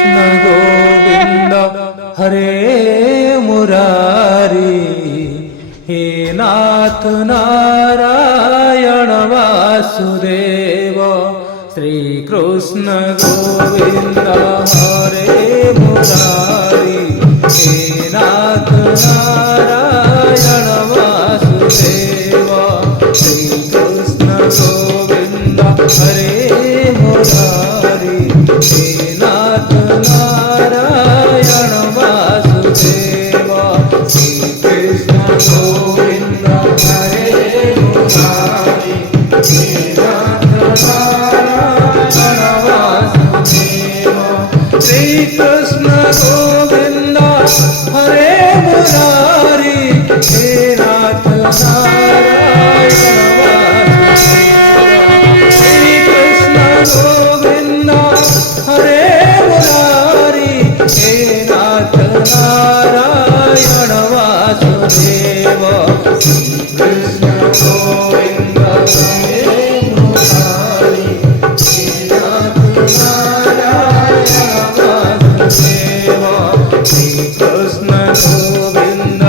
कृष्ण गोविंद हरे मुरारी, हे नाथ नारायण वासुदेव। श्री कृष्ण गोविंद हरे मुरारी, हे नाथ नारायण वासुदेव। श्री कृष्ण गोविंद हरे मुरारी, हे नाथ नारायण वासुदेव। श्री कृष्ण गोविंद हरे मुरारी, हे नाथ नारायण वासुदेव। श्री कृष्ण गोविंद हरे मुरारी, हे नाथ नारायण वासुदेव। श्री कृष्ण गोविंद हरे मुरारी, हे नाथ नारायण वासुदेव। श्री कृष्ण गोविंद हरे मुरारी, हे नाथ नारायण वासुदेव। श्री कृष्ण गोविंद हरे मुरारी, हे नाथ नारायण वासुदेव। श्री कृष्ण गोविंद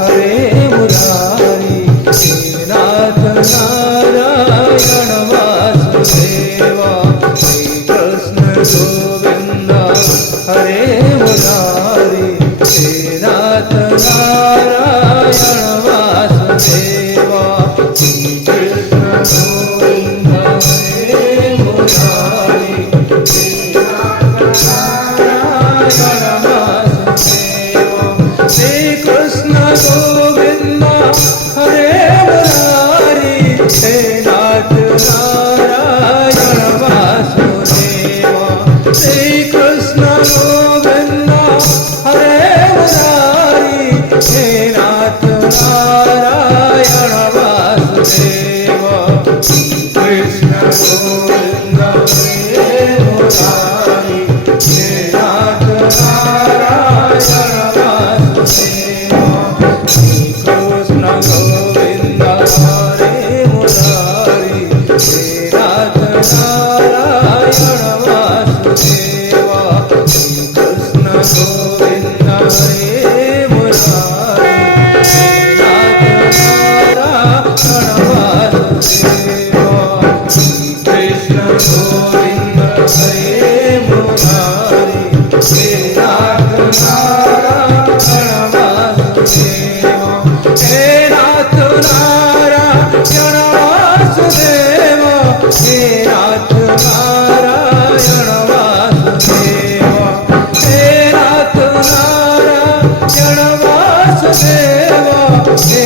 हरे मुरारी, हे नाथ नारायण वासुदेव। श्री कृष्ण गोविंद हरे मुरारी, हे नाथ नारायण वासुदेव। श्री कृष्ण गोविंद हरे मुरारी, हे नाथ नारायण वासुदेव। श्री कृष्ण गोविंद हरे मुरारी, हे नाथ नारायण वासुदेव। श्री कृष्ण गोविंद हरे मुरारी, हे नाथ नारायण वासुदेव। श्री कृष्ण गोविंद हरे मुरारी, हे नाथ नारायण वासुदेव। श्री कृष्ण गोविंद हरे मुरारी, हे नाथ नारायण वासुदेव। श्री कृष्ण गोविंद हरे मुरारी, हे नाथ नारायण वासुदेव। हे नाथ नारायण वासुदेव, हे नाथ नारायण वासुदेव। हे नाथ नारायण वासुदेव, हे